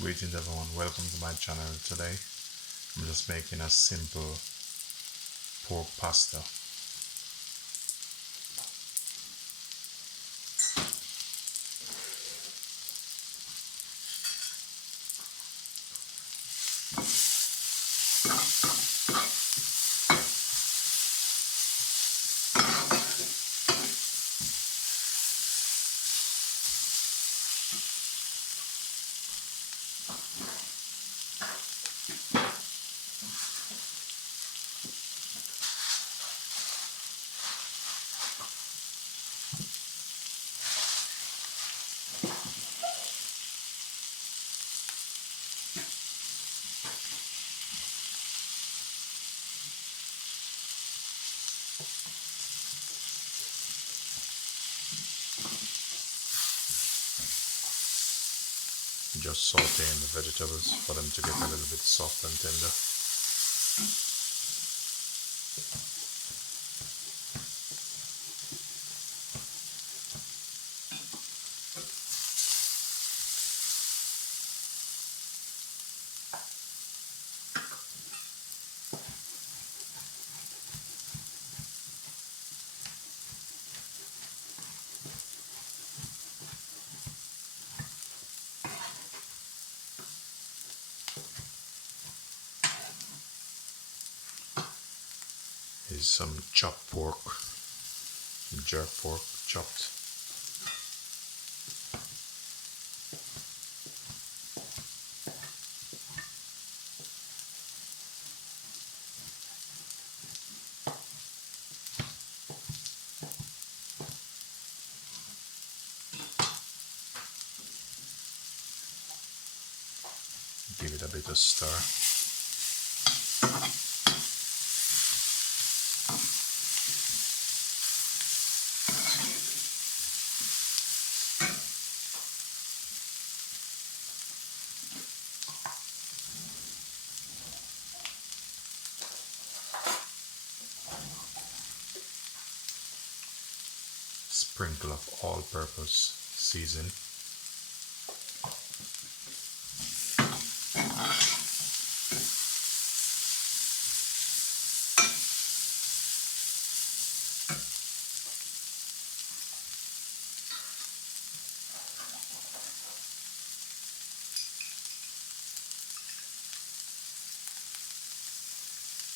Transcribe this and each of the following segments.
Greetings everyone, welcome to my channel. Today I'm just making a simple pork pasta. Just sauteing the vegetables for them to get a little bit soft and tender. Here's some chopped pork, jerk pork chopped. Give it a bit of stir. Sprinkle of all-purpose season.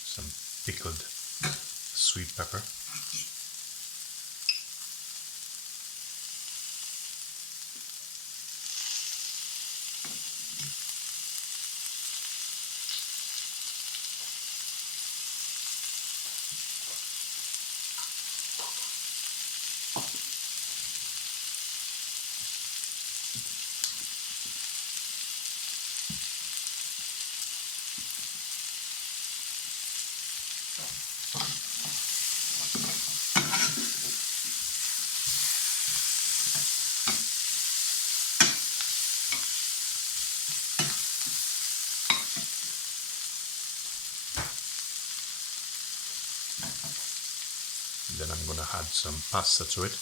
Some pickled sweet pepper. Then I'm going to add some pasta to it.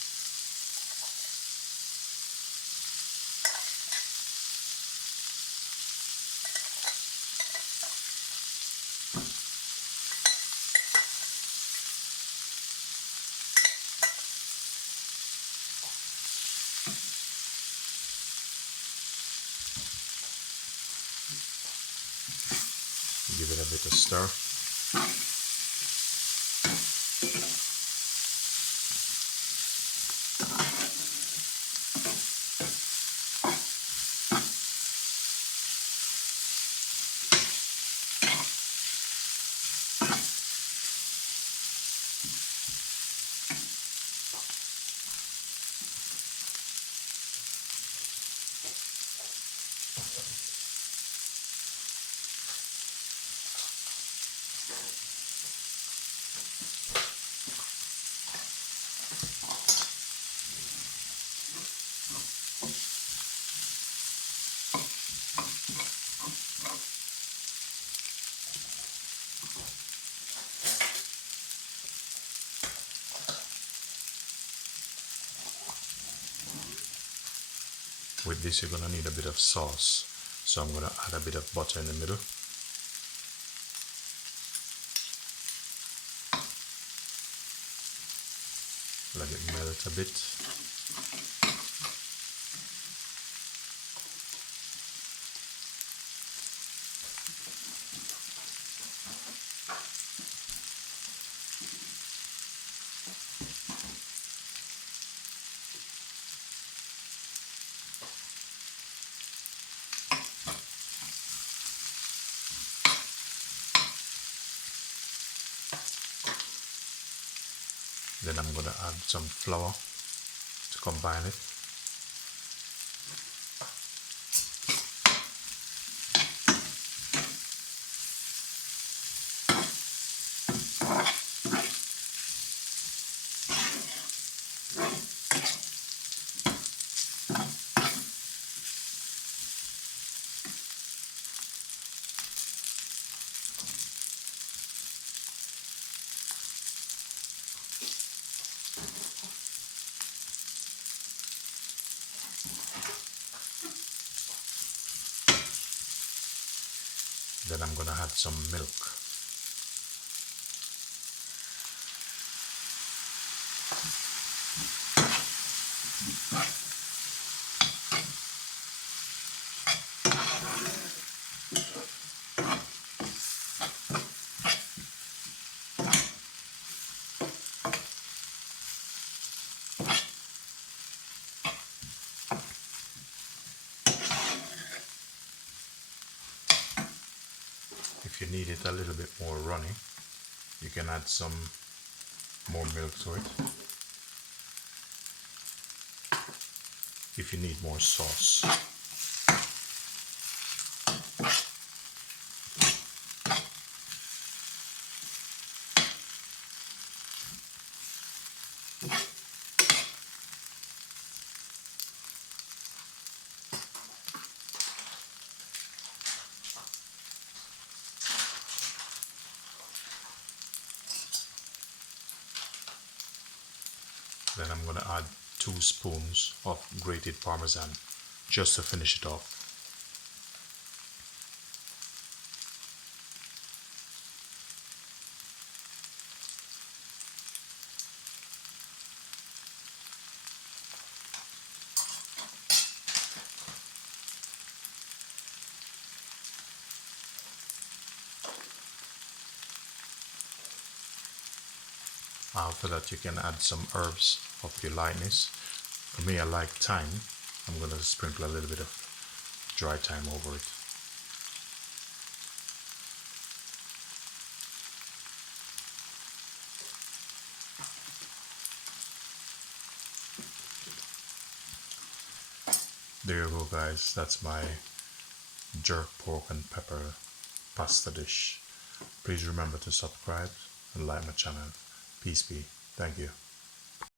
Give it a bit of stir. With this you're going to need a bit of sauce. So I'm going to add a bit of butter in the middle. Let it melt a bit. Then I'm going to add some flour to combine it. Then I'm going to add some milk. If you need it a little bit more runny, you can add some more milk to it. If you need more sauce. Then I'm going to add 2 spoons of grated Parmesan just to finish it off. After that, you can add some herbs of your lightness. For me, I like thyme. I'm going to sprinkle a little bit of dry thyme over it. There you go, guys. That's my jerk pork and pepper pasta dish. Please remember to subscribe and like my channel. Peace be. Thank you.